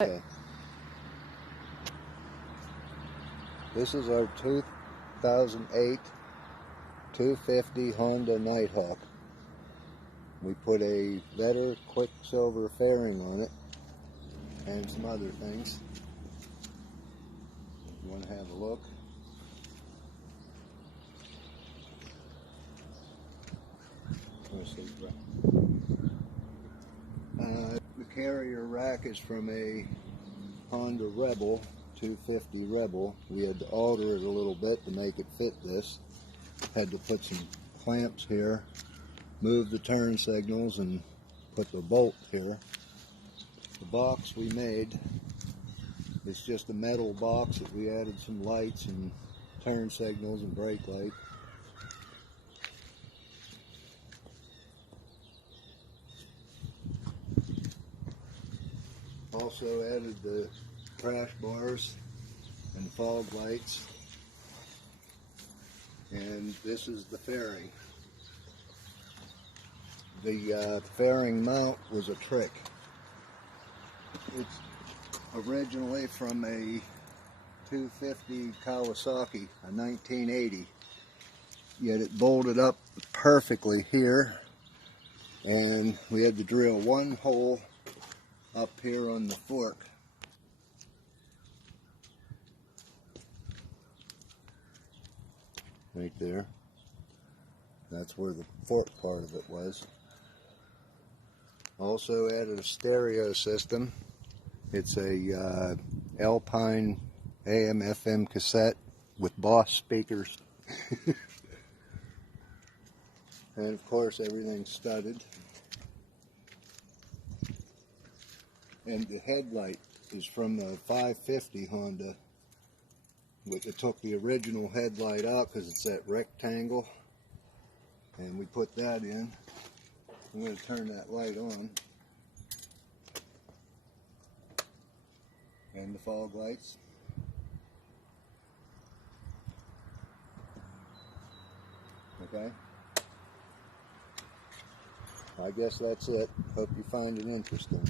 Okay. This is our 2008 250 Honda Nighthawk. We put a better Quicksilver fairing on it and some other things. You want to have a look? Let's see. The carrier rack is from a Honda Rebel, 250 Rebel. We had to alter it a little bit to make it fit this. Had to put some clamps here, move the turn signals, and put the bolt here. The box we made is just a metal box that we added some lights and turn signals and brake light. Also added the crash bars and fog lights, and this is the fairing. The fairing mount was a trick. It's originally from a 250 Kawasaki, a 1980, yet it bolted up perfectly here, and we had to drill one hole up here on the fork. Right there. That's where the fork part of it was. Also added a stereo system. It's a Alpine AM/FM cassette with Boss speakers. And of course everything's studded. And the headlight is from the 550 Honda. It took the original headlight out because it's that rectangle, and we put that in. I'm going to turn that light on, and the fog lights. Okay, I guess that's it. Hope you find it interesting.